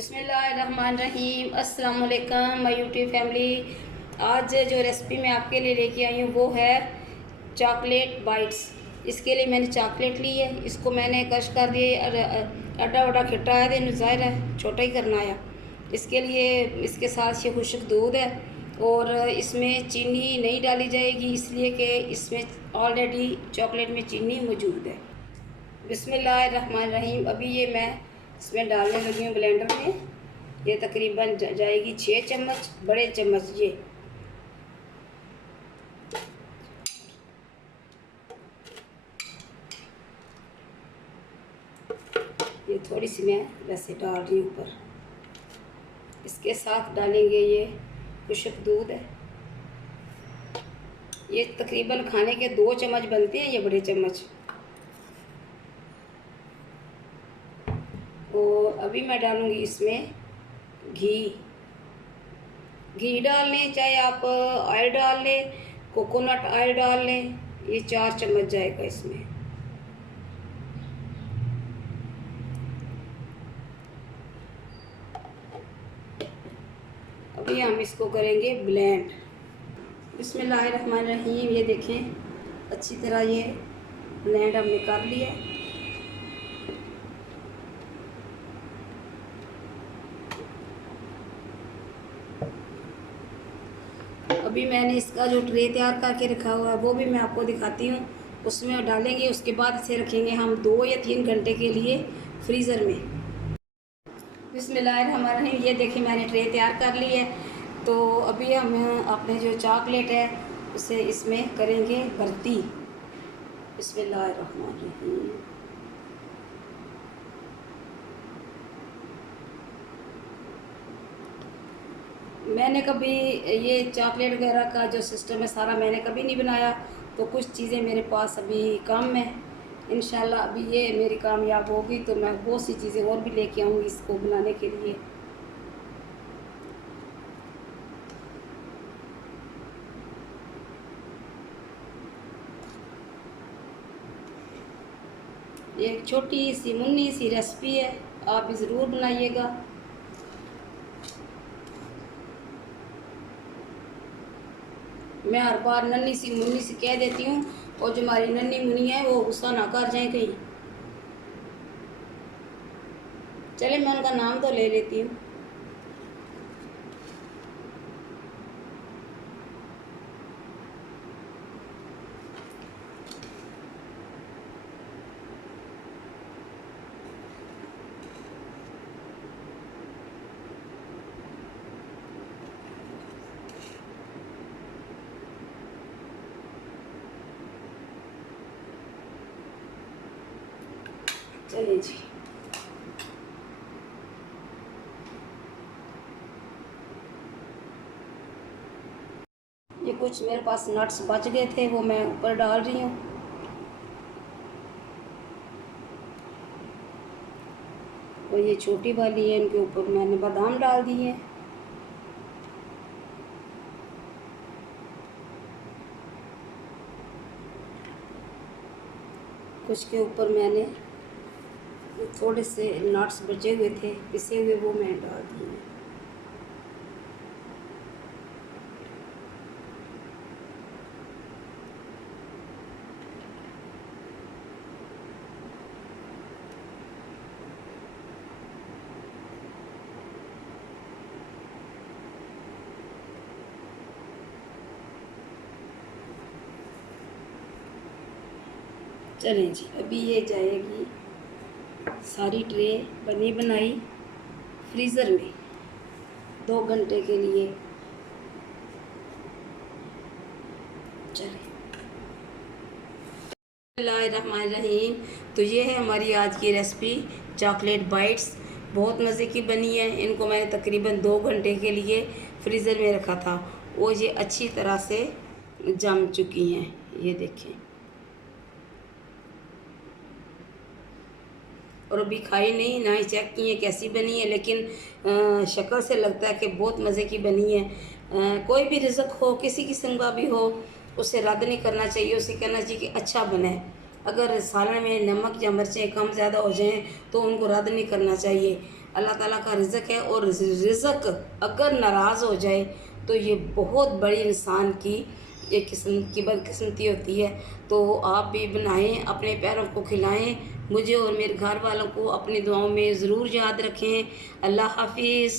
बिस्मिल्लाहिर्रहमानिर्रहीम। अस्सलाम वालेकुम माय यूट्यूब फैमिली। आज जो रेसिपी मैं आपके लिए लेके आई हूँ वो है चॉकलेट बाइट्स। इसके लिए मैंने चॉकलेट ली है, इसको मैंने कश कर दिए। अड्डा वड्डा खिट्टा है तो ज़ाहिर है छोटा ही करना है। इसके लिए इसके साथ ये खुश्क दूध है और इसमें चीनी नहीं डाली जाएगी, इसलिए कि इसमें ऑलरेडी चॉकलेट में चीनी मौजूद है। बिस्मिल्लाहिर्रहमानिर्रहीम। अभी ये मैं इसमें डालने लगी हूँ ब्लेंडर में। ये तकरीबन जाएगी 6 चम्मच, बड़े चम्मच ये थोड़ी सी मैं वैसे डाल रही हूँ ऊपर। इसके साथ डालेंगे ये खुश्क दूध है। ये तकरीबन खाने के 2 चम्मच बनते हैं, ये बड़े चम्मच। और अभी मैं डालूँगी इसमें घी डाल लें, चाहे आप ऑयल डाल लें, कोकोनट ऑयल डाल लें। ये 4 चम्मच जाएगा इसमें। अभी हम इसको करेंगे ब्लेंड। बिस्मिल्लाहिर्रहमानिर्रहीम। ये देखें अच्छी तरह ये ब्लेंड हमने कर लिया। अभी मैंने इसका जो ट्रे तैयार करके रखा हुआ है वो भी मैं आपको दिखाती हूँ। उसमें डालेंगे, उसके बाद इसे रखेंगे हम 2 या 3 घंटे के लिए फ्रीज़र में। बिस्मिल्लाहिर्रहमानिर्रहीम। ये देखिए मैंने ट्रे तैयार कर ली है। तो अभी हम अपने जो चॉकलेट है उसे इसमें करेंगे भर्ती। बिस्मिल्लाहिर्रहमानिर्रहीम। मैंने कभी ये चॉकलेट वगैरह का जो सिस्टम है सारा मैंने कभी नहीं बनाया, तो कुछ चीज़ें मेरे पास अभी कम है। इंशाल्लाह अभी ये मेरी कामयाब होगी तो मैं बहुत सी चीज़ें और भी लेके आऊँगी इसको बनाने के लिए। एक छोटी सी मुन्नी सी रेसिपी है, आप भी ज़रूर बनाइएगा। मैं हर बार नन्ही सी मुन्नी सी कह देती हूँ और जो हमारी नन्ही मुन्नी है वो गुस्सा ना कर जाए कहीं। चले मैं उनका नाम तो ले लेती हूँ। चलिए जी, ये कुछ मेरे पास नट्स बच गए थे वो मैं ऊपर डाल रही हूँ। और ये छोटी वाली है, इनके ऊपर मैंने बादाम डाल दिए हैं। कुछ के ऊपर मैंने थोड़े से नट्स बचे हुए थे पिसे हुए वो मैं डाल दिए हैं। चलें जी, अभी ये जाएगी सारी ट्रे बनी बनाई फ्रीज़र में 2 घंटे के लिए। चलें। बिस्मिल्लाहिर्रहमानिर्रहीम। तो ये है हमारी आज की रेसिपी चॉकलेट बाइट्स। बहुत मज़े की बनी है। इनको मैंने तकरीबन 2 घंटे के लिए फ्रीज़र में रखा था और ये अच्छी तरह से जम चुकी हैं। ये देखें, और अभी खाई नहीं, ना ही चेक की है कैसी बनी है, लेकिन शक्ल से लगता है कि बहुत मज़े की बनी है। कोई भी रिज़्क़ हो, किसी किस्म का भी हो, उसे रद्द नहीं करना चाहिए। उसे कहना चाहिए कि अच्छा बना है। अगर सालन में नमक या मिर्चें कम ज़्यादा हो जाएं तो उनको रद्द नहीं करना चाहिए। अल्लाह ताला का रिज़्क है, और रिज़्क अगर नाराज़ हो जाए तो ये बहुत बड़ी इंसान की एक किस्म की बदकिस्मती होती है। तो आप भी बनाएं, अपने पैरों को खिलाएं। मुझे और मेरे घर वालों को अपनी दुआओं में ज़रूर याद रखें। अल्लाह हाफिज़।